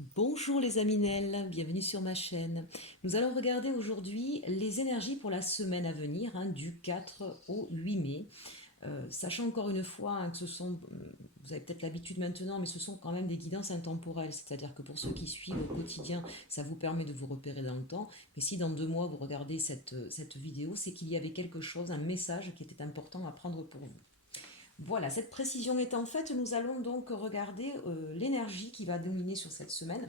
Bonjour les Aminelles, bienvenue sur ma chaîne. Nous allons regarder aujourd'hui les énergies pour la semaine à venir, du 4 au 8 mai. Sachant encore une fois que vous avez peut-être l'habitude maintenant, mais ce sont quand même des guidances intemporelles. C'est-à-dire que pour ceux qui suivent au quotidien, ça vous permet de vous repérer dans le temps. Mais si dans 2 mois vous regardez cette vidéo, c'est qu'il y avait quelque chose, un message qui était important à prendre pour vous. Voilà, cette précision étant faite, nous allons donc regarder l'énergie qui va dominer sur cette semaine.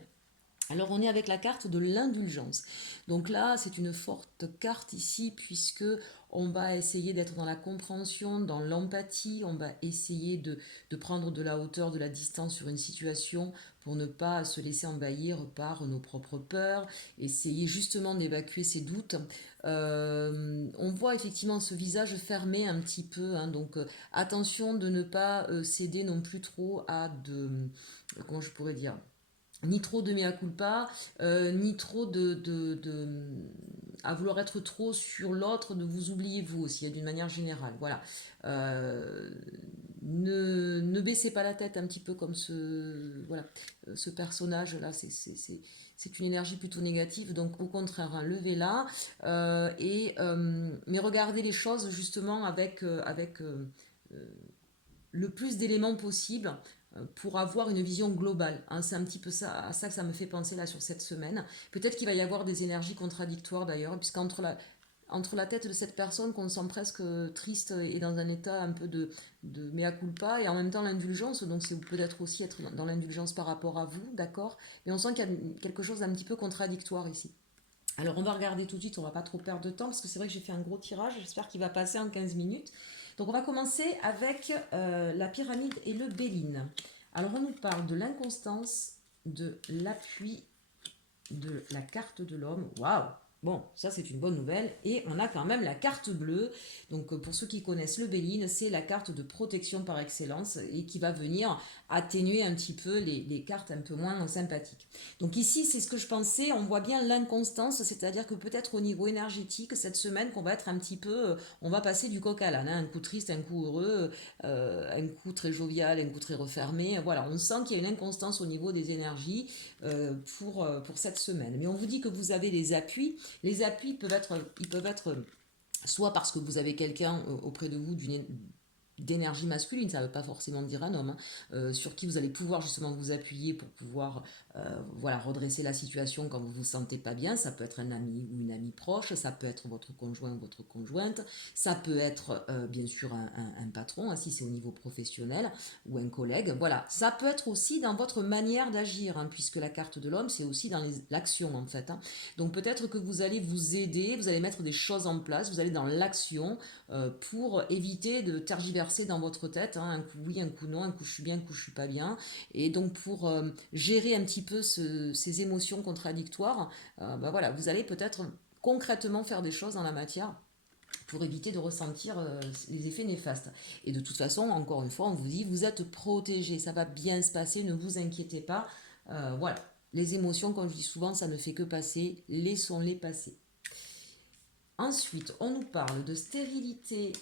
Alors on est avec la carte de l'indulgence. Donc là, c'est une forte carte ici puisque on va essayer d'être dans la compréhension, dans l'empathie, on va essayer de prendre de la hauteur, de la distance sur une situation pour ne pas se laisser envahir par nos propres peurs, essayer justement d'évacuer ses doutes. On voit effectivement ce visage fermé un petit peu, donc attention de ne pas céder non plus trop à comment je pourrais dire, ni trop de mea culpa, ni trop à vouloir être trop sur l'autre, de vous oublier vous aussi, d'une manière générale. Voilà. Euh, ne baissez pas la tête un petit peu comme voilà, ce personnage-là, c'est une énergie plutôt négative, donc au contraire, levez-la, mais regardez les choses justement avec le plus d'éléments possible pour avoir une vision globale. C'est un petit peu à ça que ça me fait penser là sur cette semaine. Peut-être qu'il va y avoir des énergies contradictoires d'ailleurs, puisqu'entre entre la tête de cette personne qu'on sent presque triste et dans un état un peu de mea culpa, et en même temps l'indulgence, donc c'est peut-être aussi être dans l'indulgence par rapport à vous, d'accord. Mais on sent qu'il y a quelque chose d'un petit peu contradictoire ici. Alors on va regarder tout de suite, on va pas trop perdre de temps parce que c'est vrai que j'ai fait un gros tirage, j'espère qu'il va passer en 15 minutes. Donc on va commencer avec la pyramide et le Béline. Alors on nous parle de l'inconstance, de l'appui, de la carte de l'homme. Waouh. Bon, ça c'est une bonne nouvelle. Et on a quand même la carte bleue. Donc pour ceux qui connaissent le Béline, c'est la carte de protection par excellence et qui va venir atténuer un petit peu les cartes un peu moins sympathiques. Donc ici, c'est ce que je pensais. On voit bien l'inconstance, c'est-à-dire que peut-être au niveau énergétique, cette semaine, qu'on va être un petit peu, on va passer du coq à l'âne, un coup triste, un coup heureux, un coup très jovial, un coup très refermé. Voilà, on sent qu'il y a une inconstance au niveau des énergies pour cette semaine. Mais on vous dit que vous avez des appuis. Les appuis ils peuvent être soit parce que vous avez quelqu'un auprès de vous d'énergie masculine, ça ne veut pas forcément dire un homme, sur qui vous allez pouvoir justement vous appuyer pour pouvoir voilà, redresser la situation quand vous vous sentez pas bien. Ça peut être un ami ou une amie proche, ça peut être votre conjoint ou votre conjointe, ça peut être bien sûr un patron, si c'est au niveau professionnel, ou un collègue. Voilà, ça peut être aussi dans votre manière d'agir, puisque la carte de l'homme, c'est aussi dans l'action en fait. Donc peut-être que vous allez vous aider, vous allez mettre des choses en place, vous allez dans l'action pour éviter de tergiverser dans votre tête, un coup oui, un coup non, un coup je suis bien, un coup je suis pas bien, et donc pour gérer un petit peu ces émotions contradictoires, voilà, vous allez peut-être concrètement faire des choses dans la matière pour éviter de ressentir les effets néfastes. Et de toute façon, encore une fois, on vous dit, vous êtes protégé, ça va bien se passer, ne vous inquiétez pas. Voilà, les émotions, comme je dis souvent, ça ne fait que passer, laissons-les passer. Ensuite, on nous parle de stérilité,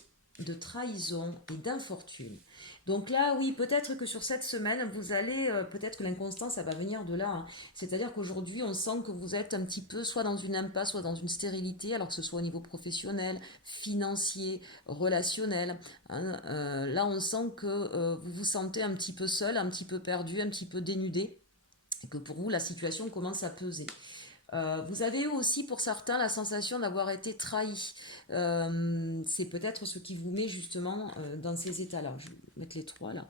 de trahison et d'infortune. Donc là, oui, peut-être que sur cette semaine, vous allez, peut-être que l'inconstance, ça va venir de là. C'est-à-dire qu'aujourd'hui, on sent que vous êtes un petit peu soit dans une impasse, soit dans une stérilité, alors que ce soit au niveau professionnel, financier, relationnel. Là, on sent que vous vous sentez un petit peu seul, un petit peu perdu, un petit peu dénudé, et que pour vous, la situation commence à peser. Vous avez eu aussi pour certains la sensation d'avoir été trahi. C'est peut-être ce qui vous met justement dans ces états-là. Je vais mettre les trois là.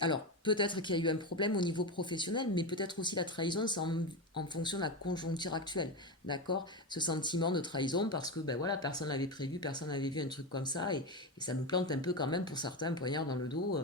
Alors, peut-être qu'il y a eu un problème au niveau professionnel, mais peut-être aussi la trahison, c'est en fonction de la conjoncture actuelle. D'accord. Ce sentiment de trahison, parce que ben voilà, personne n'avait prévu, personne n'avait vu un truc comme ça, et ça nous plante un peu quand même pour certains un poignard dans le dos.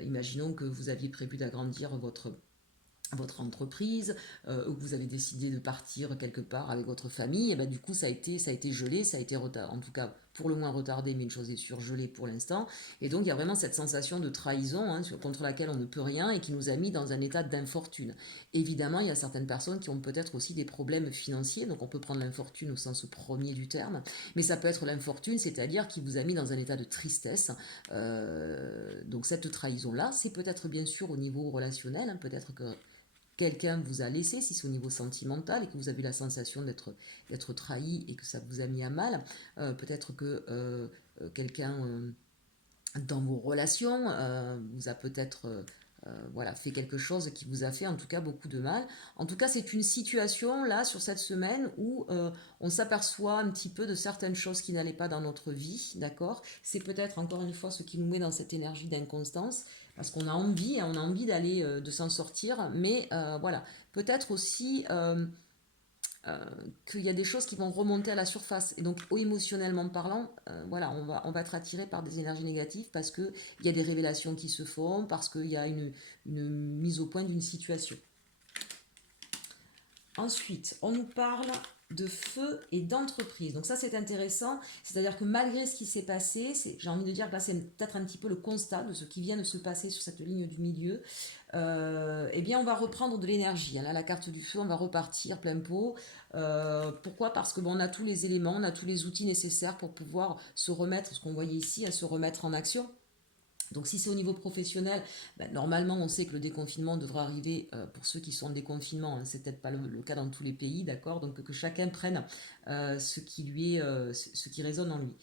Imaginons que vous aviez prévu d'agrandir votre entreprise, ou que vous avez décidé de partir quelque part avec votre famille, et ben du coup ça a été gelé, ça a été en tout cas pour le moins retardé, mais une chose est sûre, gelé pour l'instant. Et donc il y a vraiment cette sensation de trahison contre laquelle on ne peut rien et qui nous a mis dans un état d'infortune. Évidemment, il y a certaines personnes qui ont peut-être aussi des problèmes financiers, donc on peut prendre l'infortune au sens premier du terme, mais ça peut être l'infortune, c'est-à-dire qui vous a mis dans un état de tristesse. Donc cette trahison-là, c'est peut-être bien sûr au niveau relationnel, peut-être que quelqu'un vous a laissé, si c'est au niveau sentimental et que vous avez la sensation d'être trahi et que ça vous a mis à mal. Peut-être que quelqu'un dans vos relations vous a peut-être voilà, fait quelque chose qui vous a fait en tout cas beaucoup de mal. En tout cas, c'est une situation là sur cette semaine où on s'aperçoit un petit peu de certaines choses qui n'allaient pas dans notre vie, d'accord. C'est peut-être encore une fois ce qui nous met dans cette énergie d'inconstance, parce qu'on a envie, hein, on a envie d'aller, de s'en sortir, mais voilà, peut-être aussi euh, qu'il y a des choses qui vont remonter à la surface. Et donc, émotionnellement parlant, voilà, on va être attiré par des énergies négatives parce qu'il y a des révélations qui se font, parce qu'il y a une mise au point d'une situation. Ensuite, on nous parle de feu et d'entreprise. Donc ça, c'est intéressant. C'est-à-dire que malgré ce qui s'est passé, j'ai envie de dire que là, c'est peut-être un petit peu le constat de ce qui vient de se passer sur cette ligne du milieu. Eh bien, on va reprendre de l'énergie. Là, la carte du feu, on va repartir plein pot. Pourquoi? Parce que bon, on a tous les éléments, on a tous les outils nécessaires pour pouvoir se remettre, ce qu'on voyait ici, à se remettre en action. Donc si c'est au niveau professionnel, ben, normalement on sait que le déconfinement devra arriver pour ceux qui sont en déconfinement, hein, c'est peut-être pas le cas dans tous les pays, d'accord, donc que chacun prenne ce qui lui est, ce qui résonne en lui.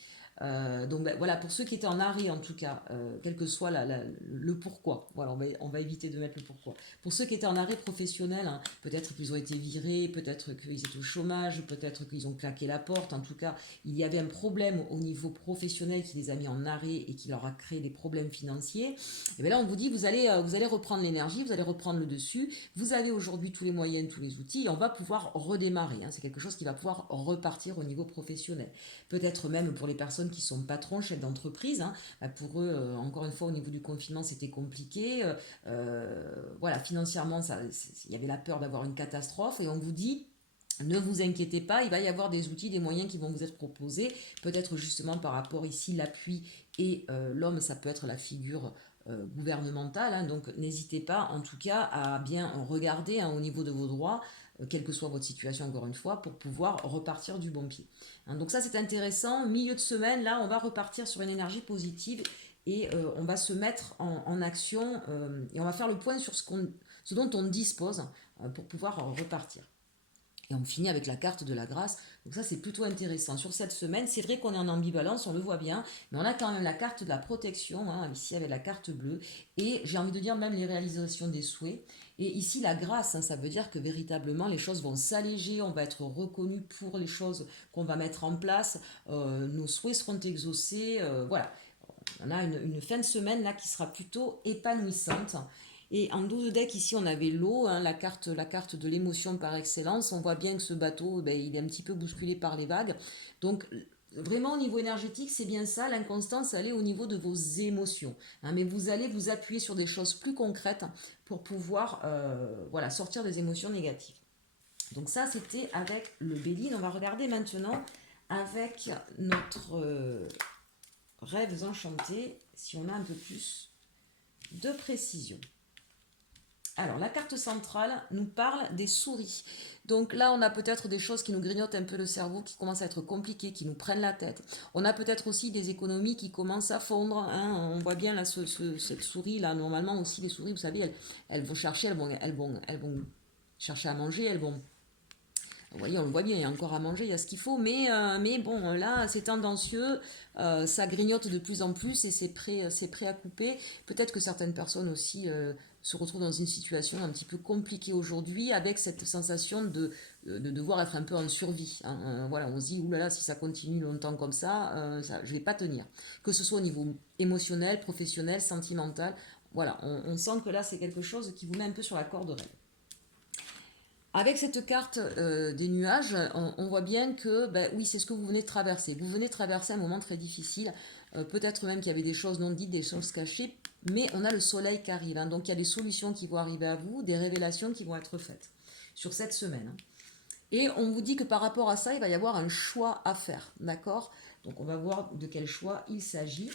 Donc ben, voilà, pour ceux qui étaient en arrêt en tout cas, quel que soit le pourquoi, voilà, on va éviter de mettre le pourquoi. Pour ceux qui étaient en arrêt professionnel, hein, peut-être qu'ils ont été virés, peut-être qu'ils étaient au chômage, peut-être qu'ils ont claqué la porte, en tout cas, il y avait un problème au niveau professionnel qui les a mis en arrêt et qui leur a créé des problèmes financiers. Et bien là, on vous dit, vous allez reprendre l'énergie, vous allez reprendre le dessus, vous avez aujourd'hui tous les moyens, tous les outils, et on va pouvoir redémarrer. Hein. C'est quelque chose qui va pouvoir repartir au niveau professionnel. Peut-être même pour les personnes qui sont patrons, chefs d'entreprise, hein, bah pour eux, encore une fois, au niveau du confinement, c'était compliqué. Voilà, financièrement, il y avait la peur d'avoir une catastrophe, et on vous dit, ne vous inquiétez pas, il va y avoir des outils, des moyens qui vont vous être proposés. Peut-être justement par rapport ici, l'appui et l'homme, ça peut être la figure gouvernementale. Hein, donc n'hésitez pas en tout cas à bien regarder hein, au niveau de vos droits, quelle que soit votre situation encore une fois, pour pouvoir repartir du bon pied. Hein, donc ça c'est intéressant. Milieu de semaine, là on va repartir sur une énergie positive et on va se mettre en action et on va faire le point sur ce dont on dispose pour pouvoir repartir. Et on finit avec la carte de la grâce. Donc ça, c'est plutôt intéressant. Sur cette semaine, c'est vrai qu'on est en ambivalence, on le voit bien, mais on a quand même la carte de la protection, hein, ici avec la carte bleue, et j'ai envie de dire même les réalisations des souhaits. Et ici, la grâce, hein, ça veut dire que véritablement, les choses vont s'alléger, on va être reconnu pour les choses qu'on va mettre en place, nos souhaits seront exaucés, voilà. On a une fin de semaine là qui sera plutôt épanouissante. Et en 12 decks, ici, on avait l'eau, hein, la carte de l'émotion par excellence. On voit bien que ce bateau, ben, il est un petit peu bousculé par les vagues. Donc, vraiment, au niveau énergétique, c'est bien ça. L'inconstance, elle est au niveau de vos émotions. Hein, mais vous allez vous appuyer sur des choses plus concrètes pour pouvoir voilà, sortir des émotions négatives. Donc ça, c'était avec le Béline. On va regarder maintenant avec notre rêves enchantés, si on a un peu plus de précision. Alors, la carte centrale nous parle des souris. Donc là, on a peut-être des choses qui nous grignotent un peu le cerveau, qui commencent à être compliquées, qui nous prennent la tête. On a peut-être aussi des économies qui commencent à fondre. Hein. On voit bien là cette souris là. Normalement aussi, les souris, vous savez, elles vont chercher, elles vont chercher à manger, elles vont. Vous voyez, on le voit bien, il y a encore à manger, il y a ce qu'il faut, mais bon, là, c'est tendancieux, ça grignote de plus en plus et c'est prêt à couper. Peut-être que certaines personnes aussi se retrouvent dans une situation un petit peu compliquée aujourd'hui avec cette sensation de devoir être un peu en survie. Hein. Voilà, on se dit, oulala, si ça continue longtemps comme ça, je ne vais pas tenir. Que ce soit au niveau émotionnel, professionnel, sentimental, voilà, on sent que là, c'est quelque chose qui vous met un peu sur la corde raide. Avec cette carte des nuages, on voit bien que, ben, oui, c'est ce que vous venez de traverser. Vous venez de traverser un moment très difficile. Peut-être même qu'il y avait des choses non dites, des choses cachées, mais on a le soleil qui arrive. Hein, donc il y a des solutions qui vont arriver à vous, des révélations qui vont être faites sur cette semaine. Hein. Et on vous dit que par rapport à ça, il va y avoir un choix à faire. D'accord? Donc on va voir de quel choix il s'agit.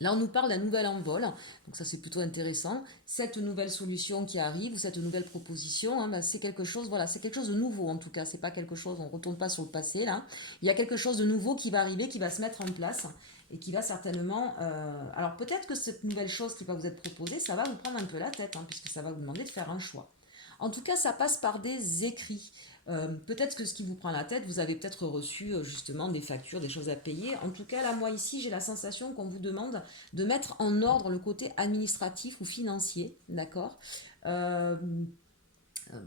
Là, on nous parle d'un nouvel envol, donc ça c'est plutôt intéressant. Cette nouvelle solution qui arrive, ou cette nouvelle proposition, hein, ben, c'est quelque chose, voilà, c'est quelque chose de nouveau en tout cas. C'est pas quelque chose, on retourne pas sur le passé là. Il y a quelque chose de nouveau qui va arriver, qui va se mettre en place et qui va certainement. Alors peut-être que cette nouvelle chose qui va vous être proposée, ça va vous prendre un peu la tête, hein, puisque ça va vous demander de faire un choix. En tout cas, ça passe par des écrits. Peut-être que ce qui vous prend la tête, vous avez peut-être reçu justement des factures, des choses à payer. En tout cas, là, moi ici, j'ai la sensation qu'on vous demande de mettre en ordre le côté administratif ou financier, d'accord. Euh,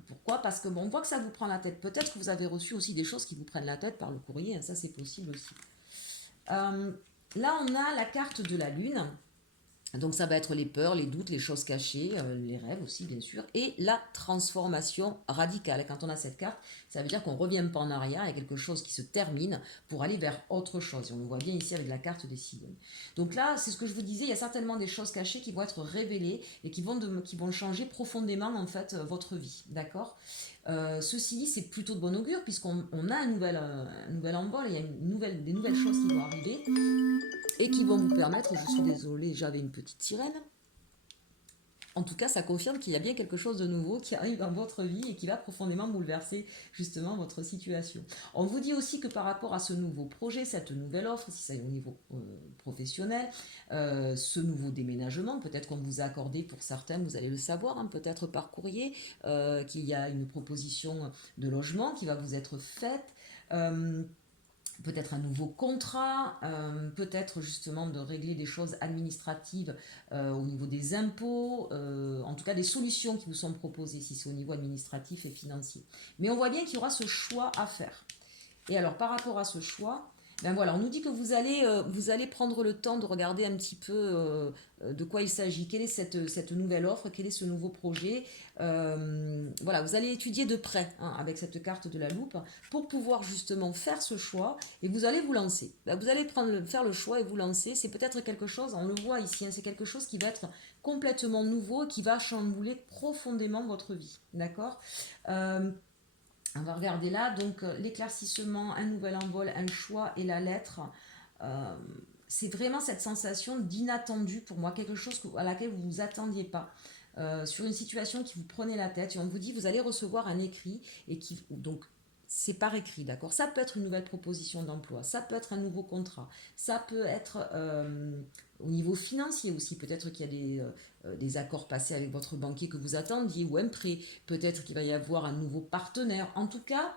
Pourquoi? Parce que bon, on voit que ça vous prend la tête. Peut-être que vous avez reçu aussi des choses qui vous prennent la tête par le courrier, hein, ça c'est possible aussi. Euh, Là, on a la carte de la Lune. Donc ça va être les peurs, les doutes, les choses cachées, les rêves aussi bien sûr, et la transformation radicale. Et quand on a cette carte, ça veut dire qu'on ne revient pas en arrière, il y a quelque chose qui se termine pour aller vers autre chose. Et on le voit bien ici avec la carte des cigognes. Donc là, c'est ce que je vous disais, il y a certainement des choses cachées qui vont être révélées et qui vont changer profondément en fait votre vie. D'accord. Ceci, c'est plutôt de bon augure puisqu'on a un nouvel envol, et il y a des nouvelles choses qui vont arriver et qui vont vous permettre, je suis désolée, j'avais une petite sirène. En tout cas, ça confirme qu'il y a bien quelque chose de nouveau qui arrive dans votre vie et qui va profondément bouleverser justement votre situation. On vous dit aussi que par rapport à ce nouveau projet, cette nouvelle offre, si c'est au niveau professionnel, ce nouveau déménagement, peut-être qu'on vous a accordé pour certains, vous allez le savoir, hein, peut-être par courrier, qu'il y a une proposition de logement qui va vous être faite. Peut-être un nouveau contrat, peut-être justement de régler des choses administratives au niveau des impôts, en tout cas des solutions qui vous sont proposées si c'est au niveau administratif et financier. Mais on voit bien qu'il y aura ce choix à faire. Et alors par rapport à ce choix, ben voilà, on nous dit que vous allez prendre le temps de regarder un petit peu de quoi il s'agit, quelle est cette nouvelle offre, quel est ce nouveau projet. Voilà, vous allez étudier de près hein, avec cette carte de la loupe pour pouvoir justement faire ce choix et vous allez vous lancer. Ben, vous allez faire le choix et vous lancer. C'est peut-être quelque chose, on le voit ici, hein, c'est quelque chose qui va être complètement nouveau et qui va chambouler profondément votre vie. D'accord. On va regarder là, donc l'éclaircissement, un nouvel envol, un choix et la lettre. Euh, c'est vraiment cette sensation d'inattendu pour moi, quelque chose à laquelle vous ne vous attendiez pas. Sur une situation qui vous prenait la tête et on vous dit vous allez recevoir un écrit et qui donc c'est par écrit, d'accord. Ça peut être une nouvelle proposition d'emploi, ça peut être un nouveau contrat, ça peut être au niveau financier aussi, peut-être qu'il y a des accords passés avec votre banquier que vous attendiez ou un prêt, peut-être qu'il va y avoir un nouveau partenaire. En tout cas,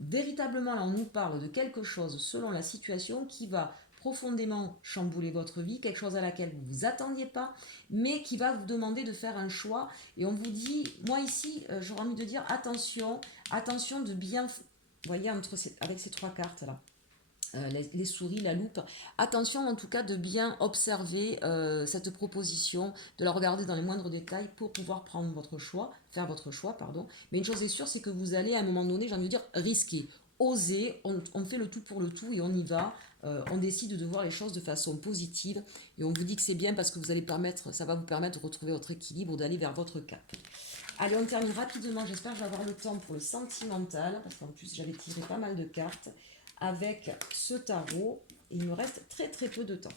véritablement, là, on nous parle de quelque chose selon la situation qui va profondément chambouler votre vie, quelque chose à laquelle vous ne vous attendiez pas, mais qui va vous demander de faire un choix. Et on vous dit, moi ici, j'aurais envie de dire attention, attention de bien, vous voyez, avec ces trois cartes-là, les souris, la loupe. Attention en tout cas de bien observer cette proposition, de la regarder dans les moindres détails pour pouvoir prendre votre choix, faire votre choix, pardon. Mais une chose est sûre, c'est que vous allez à un moment donné, j'ai envie de dire, risquer, oser, on fait le tout pour le tout et on y va. On décide de voir les choses de façon positive et on vous dit que c'est bien parce que ça va vous permettre de retrouver votre équilibre, d'aller vers votre cap. Allez, on termine rapidement. J'espère que je vais avoir le temps pour le sentimental parce qu'en plus j'avais tiré pas mal de cartes avec ce tarot. Il me reste très très peu de temps.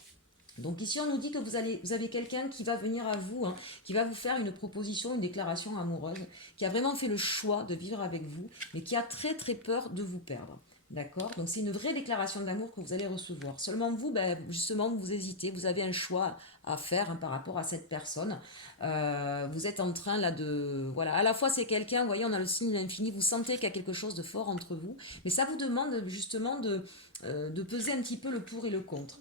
Donc ici on nous dit que vous avez quelqu'un qui va venir à vous, hein, qui va vous faire une proposition, une déclaration amoureuse, qui a vraiment fait le choix de vivre avec vous, mais qui a très très peur de vous perdre. D'accord. Donc c'est une vraie déclaration d'amour que vous allez recevoir. Seulement vous, ben, justement, vous hésitez, vous avez un choix à faire hein, par rapport à cette personne. Vous êtes en train là de... Voilà, à la fois c'est quelqu'un, vous voyez, on a le signe de l'infini, vous sentez qu'il y a quelque chose de fort entre vous, mais ça vous demande justement de peser un petit peu le pour et le contre.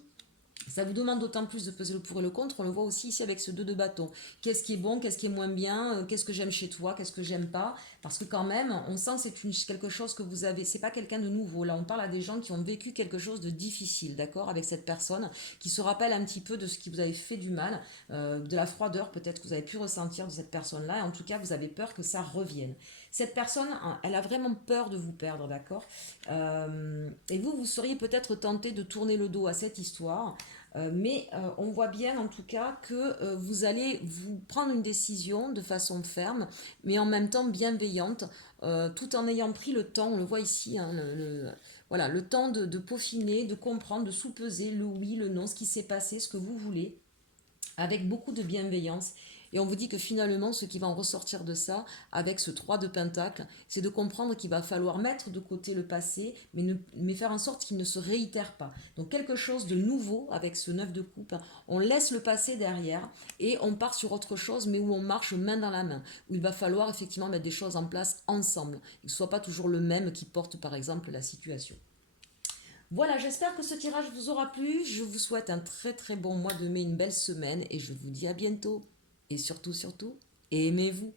Ça vous demande d'autant plus de peser le pour et le contre. On le voit aussi ici avec ce 2 de bâton. Qu'est-ce qui est bon, qu'est-ce qui est moins bien, qu'est-ce que j'aime chez toi, qu'est-ce que j'aime pas. Parce que quand même, on sent que c'est quelque chose que vous avez. C'est pas quelqu'un de nouveau. Là, on parle à des gens qui ont vécu quelque chose de difficile, d'accord, avec cette personne, qui se rappelle un petit peu de ce qui vous avait fait du mal, de la froideur peut-être que vous avez pu ressentir de cette personne-là. Et en tout cas, vous avez peur que ça revienne. Cette personne, elle a vraiment peur de vous perdre, d'accord. Et vous seriez peut-être tenté de tourner le dos à cette histoire. Mais on voit bien en tout cas que vous allez vous prendre une décision de façon ferme, mais en même temps bienveillante, tout en ayant pris le temps, on le voit ici, hein, voilà, le temps de peaufiner, de comprendre, de sous-peser le oui, le non, ce qui s'est passé, ce que vous voulez, avec beaucoup de bienveillance. Et on vous dit que finalement, ce qui va en ressortir de ça, avec ce 3 de Pentacle, c'est de comprendre qu'il va falloir mettre de côté le passé, mais faire en sorte qu'il ne se réitère pas. Donc quelque chose de nouveau avec ce 9 de coupe, on laisse le passé derrière et on part sur autre chose, mais où on marche main dans la main, où il va falloir effectivement mettre des choses en place ensemble, que ce ne soit pas toujours le même qui porte par exemple la situation. Voilà, j'espère que ce tirage vous aura plu. Je vous souhaite un très très bon mois de mai, une belle semaine et je vous dis à bientôt. Et surtout, surtout, aimez-vous.